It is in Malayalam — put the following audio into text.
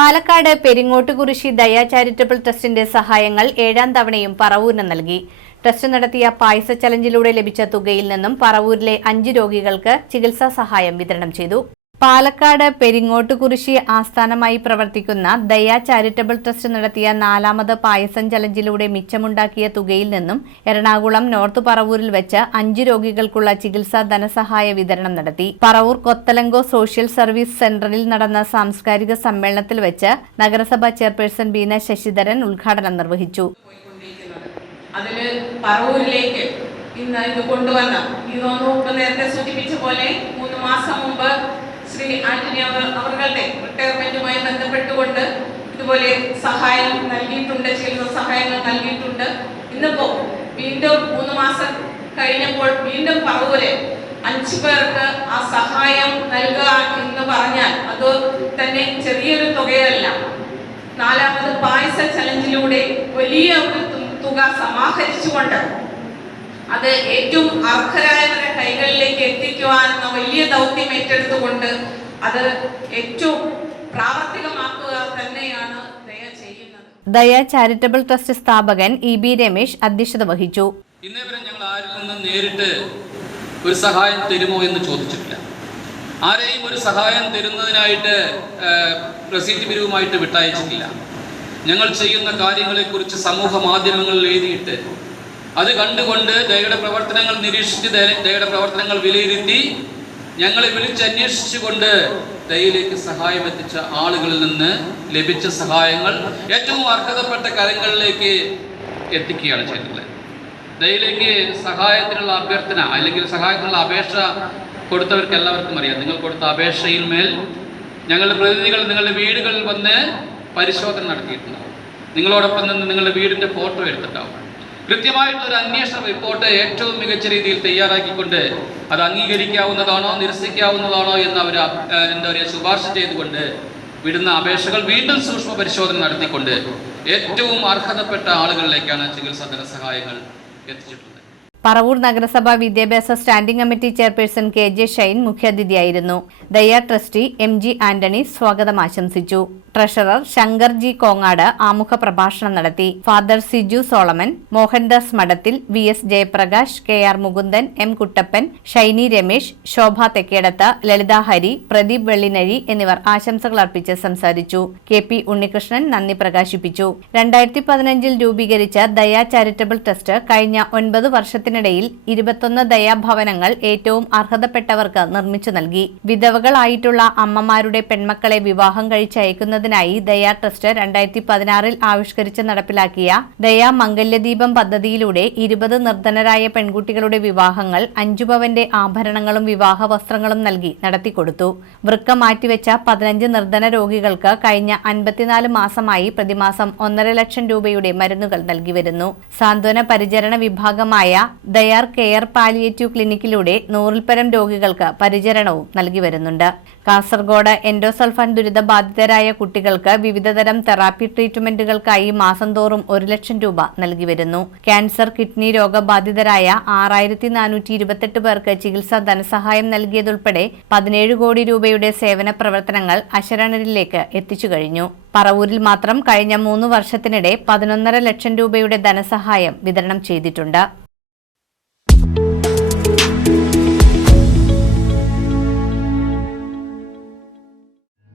പാലക്കാട് പെരിങ്ങോട്ടുകുരിശി ദയാ ചാരിറ്റബിൾ ട്രസ്റ്റിന്റെ സഹായങ്ങൾ ഏഴാം തവണയും പറവൂരിന് നൽകി. ട്രസ്റ്റ് നടത്തിയ പായസ ചലഞ്ചിലൂടെ ലഭിച്ച തുകയിൽ നിന്നും പറവൂരിലെ അഞ്ച് രോഗികൾക്ക് ചികിത്സാ സഹായം വിതരണം ചെയ്തു. പാലക്കാട് പെരിങ്ങോട്ട് കുറിശി ആസ്ഥാനമായി പ്രവർത്തിക്കുന്ന ദയ ചാരിറ്റബിൾ ട്രസ്റ്റ് നടത്തിയ നാലാമത് പായസം ചലഞ്ചിലൂടെ മിച്ചമുണ്ടാക്കിയ തുകയിൽ നിന്നും എറണാകുളം നോർത്ത് പറവൂരിൽ വെച്ച് അഞ്ച് രോഗികൾക്കുള്ള ചികിത്സാ ധനസഹായ വിതരണം നടത്തി. പറവൂർ കൊത്തലങ്കോ സോഷ്യൽ സർവീസ് സെന്ററിൽ നടന്ന സാംസ്കാരിക സമ്മേളനത്തിൽ വെച്ച് നഗരസഭാ ചെയർപേഴ്സൺ ബീന ശശിധരൻ ഉദ്ഘാടനം നിർവഹിച്ചു. പറവൂരിലേക്ക് ഇന്ന് ഇത് കൊണ്ടുവന്ന. ഇതൊന്നും ഇപ്പൊ നേരത്തെ സൂചിപ്പിച്ച പോലെ മൂന്ന് മാസം മുമ്പ് ശ്രീ ആന്റണി അവരുടെ റിട്ടയർമെന്റുമായി ബന്ധപ്പെട്ടുകൊണ്ട് ഇതുപോലെ സഹായം നൽകിയിട്ടുണ്ട് ചികിത്സ സഹായങ്ങൾ നൽകിയിട്ടുണ്ട്. ഇന്നിപ്പോ വീണ്ടും മൂന്ന് മാസം കഴിഞ്ഞപ്പോൾ വീണ്ടും പറവൂര് അഞ്ചു പേർക്ക് ആ സഹായം നൽകുക എന്ന് പറഞ്ഞാൽ അത് തന്നെ ചെറിയൊരു തുകയല്ല. നാലാമത് പായസ ചലഞ്ചിലൂടെ വലിയ ഒരു തുക സമാഹരിച്ചുകൊണ്ട് അത് ഏറ്റവും അർഹരായവരുടെ കൈകളിലേക്ക് എത്തിക്കുവാനെന്ന വലിയ ദൗത്യം ഏറ്റെടുത്തുകൊണ്ട് അത് ഏറ്റവും പ്രാവർത്തികമാക്കുക തന്നെയാണ് ദയ ചെയ്യുന്നത്. ദയ ചാരിറ്റബിൾ ട്രസ്റ്റ് സ്ഥാപകൻ ഇ ബി രമേശ് അധ്യക്ഷത വഹിച്ചു. ഇന്നേ വരെ ഞങ്ങൾ ആരിൽ നിന്ന് നേരിട്ട് ഒരു സഹായം തരുമോ എന്ന് ചോദിച്ചിട്ടില്ല. ആരെയും ഒരു സഹായം തരുന്നതിനായിട്ട് റെസീറ്റ് പിരിവുമായിട്ട് വിട്ടയച്ചിട്ടില്ല. ഞങ്ങൾ ചെയ്യുന്ന കാര്യങ്ങളെക്കുറിച്ച് സമൂഹ മാധ്യമങ്ങളിൽ എഴുതിയിട്ട് അത് കണ്ടുകൊണ്ട് ദയയുടെ പ്രവർത്തനങ്ങൾ നിരീക്ഷിച്ച് ദയ- ദയയുടെ പ്രവർത്തനങ്ങൾ വിലയിരുത്തി ഞങ്ങളെ വിളിച്ചന്വേഷിച്ചുകൊണ്ട് ദയയിലേക്ക് സഹായം എത്തിച്ച ആളുകളിൽ നിന്ന് ലഭിച്ച സഹായങ്ങൾ ഏറ്റവും അർഹതപ്പെട്ട കരങ്ങളിലേക്ക് എത്തിക്കുകയാണ് ചെയ്തിട്ടുള്ളത്. ദയയിലേക്ക് സഹായത്തിനുള്ള അഭ്യർത്ഥന അല്ലെങ്കിൽ സഹായത്തിനുള്ള അപേക്ഷ കൊടുത്തവർക്ക് എല്ലാവർക്കും അറിയാം. നിങ്ങൾ കൊടുത്ത അപേക്ഷയിൽ മേൽ ഞങ്ങളുടെ പ്രതിനിധികൾ നിങ്ങളുടെ വീടുകളിൽ വന്ന് പരിശോധന നടത്തിയിട്ടുണ്ടാവും. നിങ്ങളോടൊപ്പം നിന്ന് നിങ്ങളുടെ വീടിന്റെ ഫോട്ടോ എടുത്തിട്ടുണ്ടാവും. കൃത്യമായിട്ടുള്ള ഒരു അന്വേഷണ റിപ്പോർട്ട് ഏറ്റവും മികച്ച രീതിയിൽ തയ്യാറാക്കിക്കൊണ്ട് അത് അംഗീകരിക്കാവുന്നതാണോ നിരസിക്കാവുന്നതാണോ എന്ന് അവർ എന്താ പറയുക ശുപാർശ ചെയ്തുകൊണ്ട് വിടുന്ന അപേക്ഷകൾ വീണ്ടും സൂക്ഷ്മ പരിശോധന നടത്തിക്കൊണ്ട് ഏറ്റവും അർഹതപ്പെട്ട ആളുകളിലേക്കാണ് ചികിത്സാ ധനസഹായങ്ങൾ എത്തിച്ചിട്ടുള്ളത്. പറവൂർ നഗരസഭാ വിദ്യാഭ്യാസ standing committee chairperson K J Shine മുഖ്യാതിഥിയായിരുന്നു. Daya trustee M G Antony സ്വാഗതം ആശംസിച്ചു. ട്രഷറർ ശങ്കർ ജി കോങ്ങാട് ആമുഖ പ്രഭാഷണം നടത്തി. Father Siju Solomon Mohandas Madathil V S Jayaprakash K R Mukundan M Kuttappan Shiny Ramesh Shobha Thekkedath Lalitha Hari Pradeep Vellinezhi എന്നിവർ ആശംസകൾ അർപ്പിച്ച് സംസാരിച്ചു. കെ പി ഉണ്ണികൃഷ്ണൻ നന്ദി പ്രകാശിപ്പിച്ചു. രണ്ടായിരത്തി പതിനഞ്ചിൽ രൂപീകരിച്ച ദയാ ചാരിറ്റബിൾ ട്രസ്റ്റ് കഴിഞ്ഞ ഒൻപത് വർഷത്തിനിടയിൽ ഇരുപത്തൊന്ന് ദയാഭവനങ്ങൾ ഏറ്റവും അർഹതപ്പെട്ടവർക്ക് നിർമ്മിച്ചു നൽകി. വിധവകളായിട്ടുള്ള അമ്മമാരുടെ പെൺമക്കളെ വിവാഹം കഴിച്ചയക്കുന്നതിനായി ദയാ ട്രസ്റ്റ് രണ്ടായിരത്തി പതിനാറിൽ ആവിഷ്കരിച്ച് നടപ്പിലാക്കിയ ദയാ മംഗല്യദീപം പദ്ധതിയിലൂടെ ഇരുപത് നിർധനരായ പെൺകുട്ടികളുടെ വിവാഹങ്ങൾ അഞ്ചുഭവന്റെ ആഭരണങ്ങളും വിവാഹ വസ്ത്രങ്ങളും നൽകി നടത്തിക്കൊടുത്തു. വൃക്ക മാറ്റിവെച്ച പതിനഞ്ച് നിർധന രോഗികൾക്ക് കഴിഞ്ഞ അൻപത്തിനാല് മാസമായി പ്രതിമാസം ഒന്നര ലക്ഷം രൂപയുടെ മരുന്നുകൾ നൽകി വരുന്നു. സാന്ത്വന പരിചരണ വിഭാഗമായ ദയാർ കെയർ പാലിയേറ്റീവ് ക്ലിനിക്കിലൂടെ നൂറിൽപ്പരം രോഗികൾക്ക് പരിചരണവും നൽകി വരുന്നുണ്ട്. കാസർഗോഡ് എൻഡോസൾഫാൻ ദുരിതബാധിതരായ കുട്ടികൾക്ക് വിവിധതരം തെറാപ്പി ട്രീറ്റ്മെന്റുകൾക്കായി മാസം തോറും ഒരു ലക്ഷം രൂപ നൽകി വരുന്നു. ക്യാൻസർ കിഡ്നി രോഗബാധിതരായ ആറായിരത്തി നാനൂറ്റി ഇരുപത്തെട്ട് പേർക്ക് ചികിത്സാ ധനസഹായം നൽകിയതുൾപ്പെടെ പതിനേഴ് കോടി രൂപയുടെ സേവന പ്രവർത്തനങ്ങൾ അശരണരിലേക്ക് എത്തിച്ചു കഴിഞ്ഞു. പറവൂരിൽ മാത്രം കഴിഞ്ഞ മൂന്ന് വർഷത്തിനിടെ പതിനൊന്നര ലക്ഷം രൂപയുടെ ധനസഹായം വിതരണം ചെയ്തിട്ടുണ്ട്.